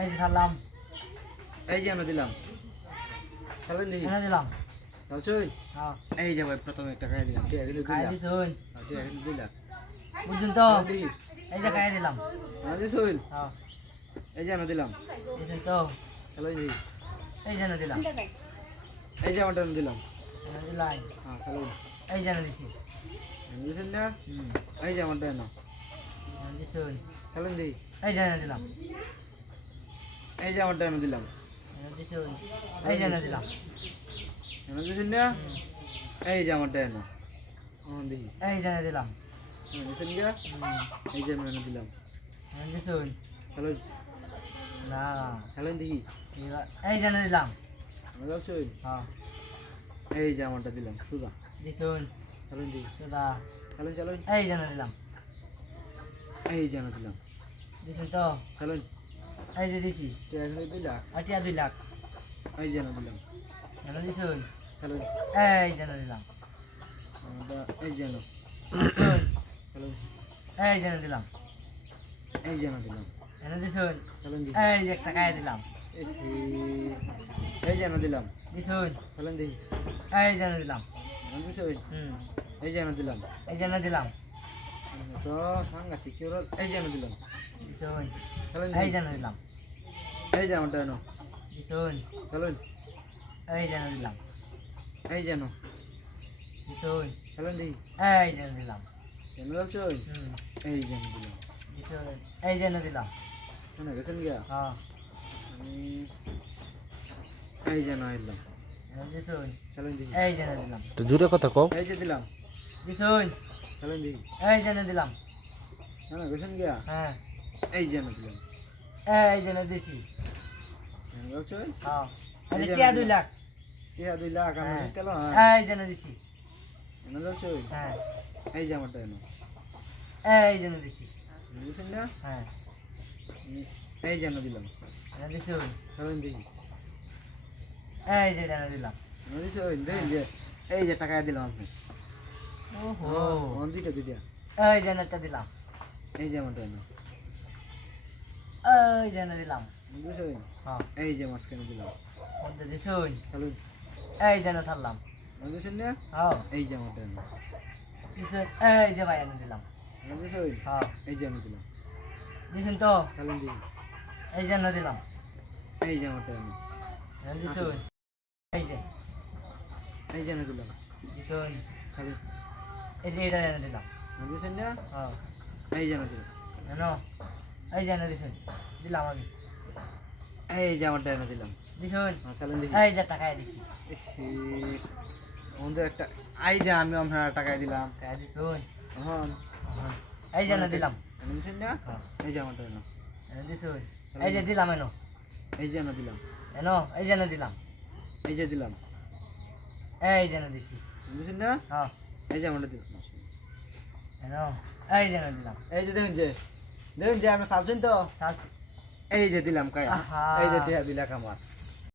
এই যে সালাম। এই যে আমরা দিলাম। চালুন দেখি। এনে দিলাম। চালছুই? হ্যাঁ। এই যে ভাই প্রথমে একটা খাই দিলাম। ঠিক আছে খাই দিলাম। দিছুন। ঠিক আছে দিলাম। বুঝছেন তো? দেখি। এই যে খাই দিলাম। দিছুন? হ্যাঁ। এই যে আমরা দিলাম। দিছেন তো? চালুন দেখি। এই যে এনে দিলাম। এই যে আমারটা দিলাম। এনে দিলাই। হ্যাঁ চালুন। এই যে এনে দিছি। দিছেন না? হুম। এই যে আমারটা না। এনে দিছুন। চালুন দেখি। এই যে এনে দিলাম। এই যে আমারটা দিলাম। এনে দিছুন। এই যে এনে দিলাম। দিছেন না? হুম। এই যে আমারটা না। দেখি। এই যে এনে দিলাম। দিছেন গা? হুম। এই যে আমরা দিলাম। এনে দিছুন। চালুন। না। চালুন দেখি। এই যে এনে দিলাম। আমরা চালছুই? হ্যাঁ। এই যে আমারটা দিলাম। সুদা। দিছুন। চালুন দেখি। সুদা। চালুন চালুন। এই যে এনে দিলাম। এই যে আমরা দিলাম। দিছুন তো? চালুন। এই যে দিছি। ঠিক আছে দিলা। আটিয়া 2 লাখ। এই যে আমরা দিলাম। এনে দিছুন। চালুন। এই যে এনে দিলাম। আমরা এই যে না। দিছুন। চালুন। এই যে এনে দিলাম। এই যে আমরা দিলাম। এনে দিছুন। চালুন দেখি। এই যে একটা খাইয়া দিলাম। এই যে আমরা দিলাম। দিছুন। চালুন দেখি। এই যে এনে দিলাম। আমরা দিছুই? হুম। এই যে আমরা দিলাম। এই যে এনে দিলাম। তো সাংঘাতিক কি হলো? এই যে আমরা দিলাম। দিছুন। চালুন এই দেখি। যে এনে দিলাম। এই যে আমারটা না। দিছুন। চালুন। এই যে এনে দিলাম। এই যে না। দিছুন। চালুন দেখি। এই যে এনে দিলাম। কেন চালছুই? হুম। এই যে আমরা দিলাম। দিছুন। এই যে এনে দিলাম। শোনা গেছেন গিয়া? হ্যাঁ। এই যে না দিলাম। এনে দিছুন। চালুন দেখি। এই যে এনে দিলাম। তো জোরে কথা কও। এই যে দিলাম। দিছুন। চালুন দেখি। এই যে এনে দিলাম। শোনা গেছেন গিয়া? হ্যাঁ। এই যে না দিলাম। এই যে এনে দিছি। কেন চালছুই? হ্যাঁ। এই এই যে যে টিয়া এনে 2 দিলাম। লাখ। টিয়া 2 লাখ আমরা হ্যাঁ। দিতে হ্যাঁ। এই যে এনে দিছি। কেন চালছুই? হ্যাঁ। এই যে আমারটা না। এই যে এনে দিছি। বুঝছেন না? হ্যাঁ। এই যে না দিলাম। এনে দিছুন। চালুন দেখি। এই যে এনে দিলাম। দিছুই? দেখেন যে এই যে টাকা দিলাম আপনি। ওহো। দুইটা দুইটা। এই যে একটা দিলাম। এই যে আমারটা না। এই যে এনে দিলাম। বুঝছেন? হ্যাঁ। এই যে মাঝখানে দিলাম। মধ্যে দিছুন। চালুন। এই যে এনে ছাড়লাম। বুঝছেন না? হ্যাঁ। এই যে আমারটা না। দিছুন। এই যে ভাই এনে দিলাম। বুঝছেন? হ্যাঁ। এই যে আমি দিলাম। দিছুন তো? চালুন দেখি। এই যে এনে দিলাম। এই যে আমারটা না। এনে দিছুন। এই যে। এই যে আমি দিলাম। দিছুন। চালুন। এই যে এটা এনে দিলাম। বুঝছেন না? হ্যাঁ। এই যে আমি দিলাম। এনো। এই যে এনে দিছুন। দিলাম আমি। এই যে আমারটা না দিলাম। দিছুন। চালুন দেখি। এই যে টাকায় দিছি। আমাদের একটা এই যে আমি আপনার টাকা দিলাম। টাকা দিছুন। হ্যাঁ। হ্যাঁ। এই যে এনে দিলাম। বুঝছেন না? হ্যাঁ। এই যে আমারটা না। এনে দিছুন। এই যে দিলাম এনো। এই যে না দিলাম। এনো। এই যে এনে দিলাম। এই যে দিলাম। এই যে এনে দিছি। বুঝছেন না? হ্যাঁ। এই যে আমারটা দিলাম। এনো। এই যে এনে দিলাম। এই যে দেখুন যে আমরা চালছেন তো চালছি। এই যে দিলাম কায়া আহা। এই যে টিয়া 2 লাখ আমার